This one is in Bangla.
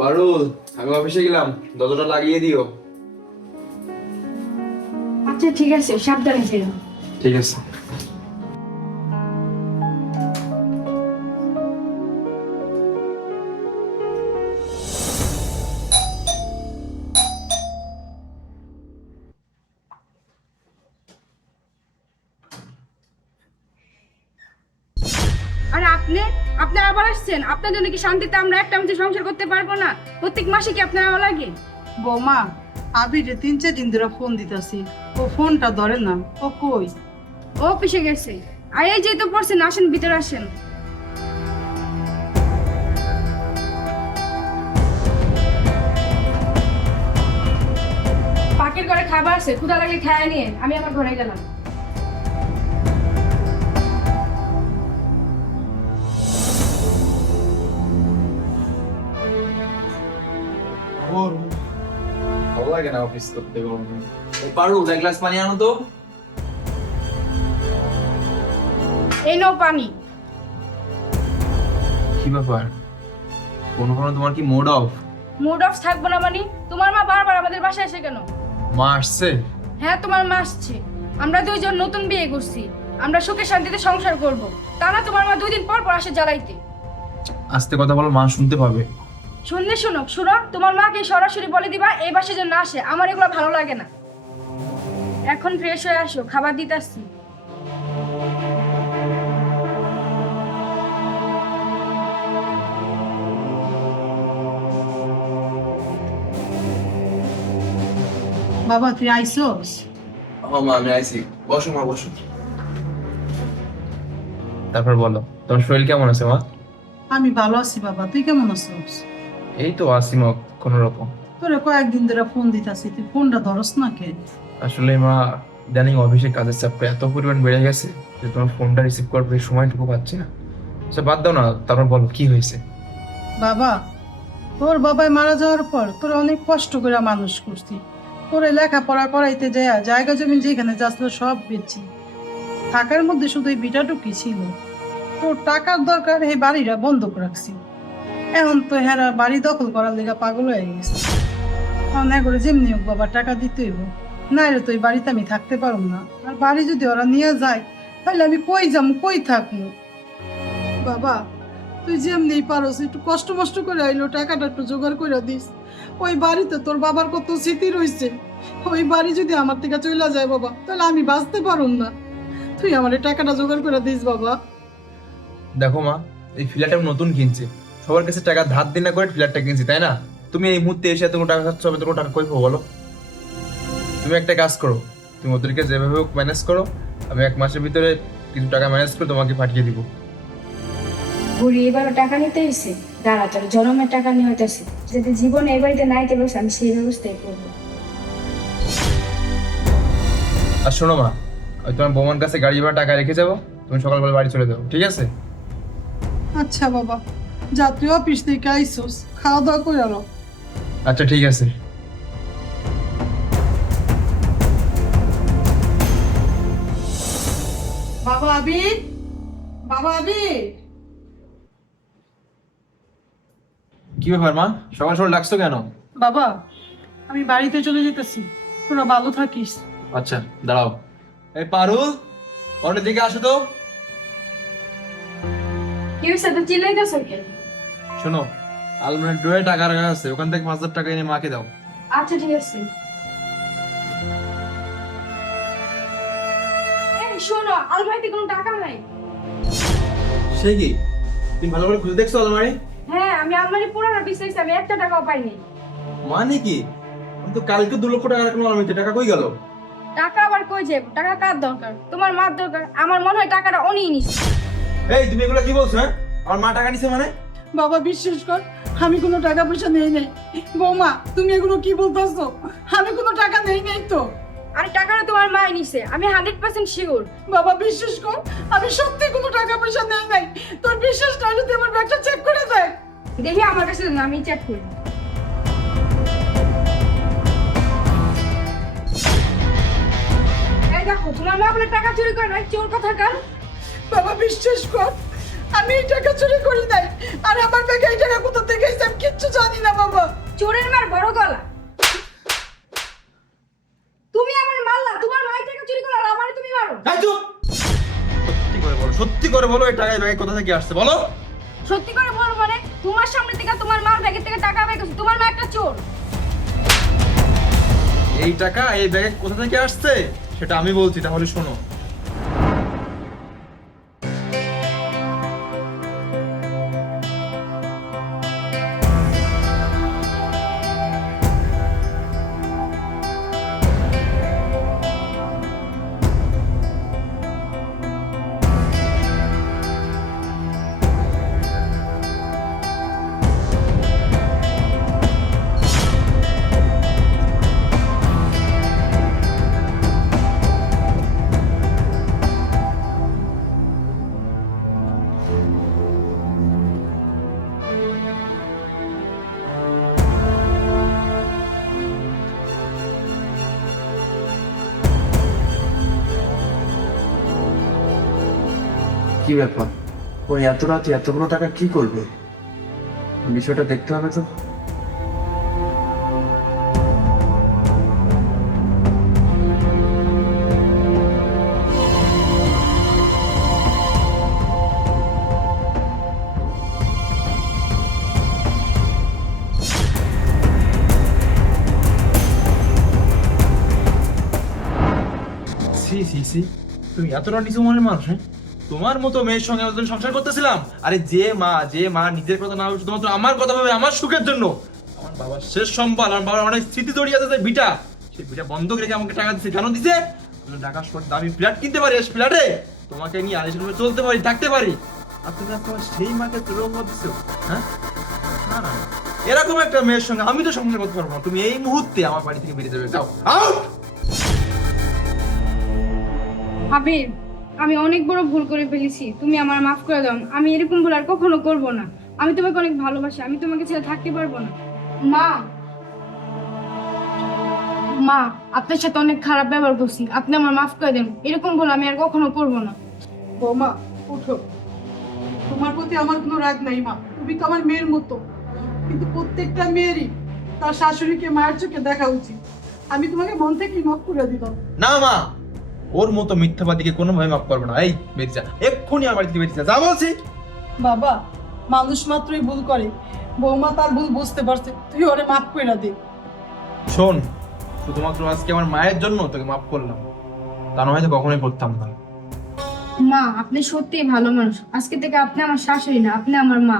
পারুল, আমি অফিসে গেলাম, দরজাটা লাগিয়ে দিও। আচ্ছা ঠিক আছে, সাবধানে যেও। ঠিক আছে। আর আপনি আপনি আবার আসছেন? আপনার জন্য কি শান্তিতে আমরা একটা মাসে সংসার করতে পারবো না? প্রত্যেক মাসে কি আপনার লাগে? বৌমা, আবিরে 3-4 দিন ধরে ফোন দিতেছি, ও ফোনটা ধরে না। ও কই? ও অফিসে গেছে। আর এই যেহেতু পড়ছেন, আসেন ভিতরে আসেন। পাকের ঘরে খাবার আছে, ক্ষুধা লাগলে খেয়ে নিয়ে আমি আমার ঘরে গেলাম। ভালো লাগে না অফিস করতে গরমে। পারুল, এক গ্লাস পানি আনো তো। এই নাও পানি। কি ব্যাপার? কোনো তোমার কি মুড অফ? মুড অফ থাকবো না মানে? তোমার মা বারবার আমাদের বাসায় আসে কেন? মা আসছে? হ্যাঁ, তোমার মা আসছে। আমরা দুইজন নতুন বিয়ে করছি, আমরা সুখে শান্তিতে সংসার করব। তা না তোমার মা 2 দিন পর পর আসে জ্বালাইতে। আস্তে কথা বলো, মা শুনতে পাবে। শুনলে শুনুক, শুনো, তোমার মাকে সরাসরি বলে দিবা এই বাসায় যেন না আসে। আমার এগুলো ভালো লাগে না। এখন ফ্রেশ হয়ে আসো, খাবার দিতে আসছি। বাবা, তুই আইসোস? ও মা, আমি আইছি। বসো মা, বসো। তারপর বলো, তোমার শরীর কেমন আছে মা? আমি ভালো আছি বাবা, তুই কেমন আছিস? এই তো আছি মা, কোনো রকম। তোরে কয়েকদিন ধরে ফোন দিতেছি, তুই ফোনটা ধরস না কে? আসলে মা, ইদানিং অফিসে কাজের চাপটা এত পরিমাণ বেড়ে গেছে যে তোমার ফোনটা রিসিভ করার পরে সময়টুকু পাচ্ছি না। আচ্ছা বাদ দাও না, তারপর বলো কি হয়েছে। বাবা, তোর বাবাই মারা যাওয়ার পর তোরা অনেক কষ্ট করে মানুষ করছি। তোরে লেখাপড়া করাইতে যায় জায়গা জমি যেখানে যাচ্ছিল সব বেচি। থাকার মধ্যে শুধু এই বিটাটুকি ছিল। তোর টাকার দরকার, এই বাড়িটা বন্ধক রাখছি। এখন তো হেরা বাড়ি দখল করার লেগা পাগল হয়ে গেছে। অনেক করে যেমনি হোক বাবা টাকা দিতে হইব, নাইলে তো এই বাড়িতে আমি থাকতে পারব না। আর বাড়ি যদি ওরা নিয়ে যায় তাহলে আমি কই যাম, কই থাকবো? বাবা, তুই যেমনি পারস একটু কষ্ট মষ্ট করে আইলো টাকাটা একটু জোগাড় করে দিস। ওই বাড়িতে তোর বাবার কত স্মৃতি রয়েছে। ওই বাড়ি যদি আমার থেকে চলে যায় বাবা, তাহলে আমি বাঁচতে পারুম না। তুই আমার এই টাকাটা জোগাড় করে দিস বাবা। দেখো মা, এই ফ্ল্যাটটা আমি নতুন কিনছি, সবার কাছে টাকা ধার দিন না করে ফ্ল্যাটটা কিনছি, তাই না? তুমি এই মুহূর্তে এসে এত টাকা খাচ্ছ, আমি তোমার টাকা কই পাবো বলো? তুমি একটা কাজ করো, তুমি ওদেরকে যেভাবে হোক ম্যানেজ করো, আমি 1 মাসের ভিতরে কিছু টাকা ম্যানেজ করে তোমাকে পাঠিয়ে দিব। বুড়ি এবারও টাকা নিতে এসে দাঁড়া, তোর জনমের টাকা নিয়ে হইতেছে। যদি জীবনে এই বাড়িতে নাইতে বসে, আমি সেই ব্যবস্থাই করবো। আর শোনো মা, আমি তোমার বোমার কাছে গাড়ি ভাড়া টাকা রেখে যাবো, তুমি সকালবেলা বাড়ি চলে যাও, ঠিক আছে? আচ্ছা বাবা, যাত্রী অফিস থেকে আইসোস, খাওয়া দাওয়া করে আলো। আচ্ছা ঠিক আছে। বাবা আবির, বাবা আবির। কি ব্যাপার মা, সকাল সকাল ডাকছো কেন? বাবা, আমি বাড়িতে চলে যেতেছি, তোরা ভালো থাকিস। আচ্ছা দাঁড়াও। এই পারুল, অন্য দিকে আসো তো। কি হয়েছে, তো চিল্লাইতেছো কেন? শোনো, আলমারির ড্রয়ে টাকা রাখা আছে, ওখান থেকে 5,000 টাকা এনে মাকে দাও। আচ্ছা ঠিক আছে। এই শোনো, আলমারিতে কোনো টাকা নাই। সে কি, তুমি ভালো করে খুঁজে দেখছো আলমারি? হ্যাঁ, আমি আলমারি পুরোটা বিছাইছি, আমি একটা টাকাও পাইনি। মানে কি? আমি তো কালকে 2 লক্ষ টাকা রাখলাম আলমারিতে, টাকা কই গেল? টাকা আবার কই যাবে? টাকা কার দরকার? তোমার মার দরকার। আমার মনে হয় টাকাটা উনিই নিছে। এই তুমি এগুলো কি বলছো? হ্যাঁ, আমার মা টাকা নিছে মানে? বাবা বিশ্বাস কর, আমি কোনো টাকা পয়সা নেই নাই। বৌমা, তুমি এগুলো কি বলতেছো? আমি কোনো টাকা নেই নাই তো। আরে টাকাটা তোমার মাই নিছে, আমি 100% শিওর। বাবা বিশ্বাস কর, আমি সত্যি কোনো টাকা পয়সা নেই নাই। তোর বিশ্বাস না হলে তুই আমার ব্যাগটা চেক করে দেখ। দেখি আমার কাছে না, আমি চেক করি। এই দেখো, তোমার মা বলে টাকা চুরি করে না, চোর কথাকার। বাবা বিশ্বাস কর, আমি এই টাকা চুরি করি নাই। আর আমার ব্যাগে এই টাকা কোথা থেকে এসে আমি কিচ্ছু জানি না বাবা। চোরের মার বড় গলা। তুমি আমার মারলা, তোমার মায়ের টাকা চুরি করলা, আর আমারে তুমি মারো। এই চুপ! সত্যি করে বলো এই টাকা এই ব্যাগে কোথা থেকে আসছে বলো। সত্যি করে বলো মানে তোমার সামনে থেকে তোমার মার ব্যাগের থেকে টাকা বের করছে, তোমার মা একটা চোর। এই টাকা এই ব্যাগে কোথা থেকে আসছে সেটা আমি বলছি, তাহলে শোনো। কি ব্যাপার, ওই এত রাতে এতগুলো টাকা কি করবে? বিষয়টা দেখতে হবে তো। সি সি সি, তুমি এতটা নিচু মনের মানুষ? হ্যাঁ, তোমার মতো মেয়ের সঙ্গে আমি যখন সংসার করতেছিলাম, আরে যে মা নিজের কথা না ভাবে শুধুমাত্র আমার কথা ভাবে আমার সুখের জন্য, আমার বাবার শেষ সম্বল, আমার বাবার অনেক স্মৃতি জড়িয়ে আছে, ভিটা, সেই ভিটা বন্ধক রেখে আমাকে টাকা দিচ্ছে। কেন দিছে? টাকা শর্ট দামি ফ্ল্যাট কিনতে পারি, ফ্ল্যাটে তোমাকে নিয়ে আড়াইশো রুমে চলতে পারি, থাকতে পারি। আর তুমি তোমার সেই মাকে তুলেও দিচ্ছো? হ্যাঁ, না না না। এরকম একটা মেয়ের সঙ্গে আমি তো সংসার করতে পারবো না। তুমি এই মুহূর্তে আমার বাড়ি থেকে বেরিয়ে যাবে, যাও আউট। হাবিব, আমি অনেক বড় ভুল করে ফেলেছি, তুমি আমার মাফ করে দাও। আমি এরকম ভুল আর কখনো করব না। আমি তোমাকে অনেক ভালোবাসি, আমি তোমাকে ছেড়ে থাকতে পারবো না। মা, মা, আপনার সাথে অনেক খারাপ ব্যবহার করছি, আপনি আমার মাফ করে দেন। এরকম ভুল আমি আর কখনো করব না। বৌমা উঠো, তোমার প্রতি আমার কোনো রাগ নাই মা, তুমি তো আমার মেয়ের মতো। কিন্তু প্রত্যেকটা মেয়েরই তার শাশুড়িকে মায়ের চোখে দেখা উচিত। আমি তোমাকে মন থেকে মাফ করে দিলাম। না মা, ওর মতো মিথ্যাবাদীকে কোনোভাবে মাফ করবো না। এই বেরিয়ে যা, এক্ষুনি আমার বাড়ি থেকে বেরিয়ে যা, যা বলছি। বাবা, মানুষ মাত্রই ভুল করে, বৌমা তার ভুল বুঝতে পারছে, তুই ওরে মাফ করে দে। শোন, শুধুমাত্র আজকে আমার মায়ের জন্য তোকে মাফ করলাম, তা নয় তো কখনোই করতাম না। মা, আপনি সত্যিই ভালো মানুষ। আজকে থেকে আপনি আমার শাশুড়ি না, আপনি আমার মা।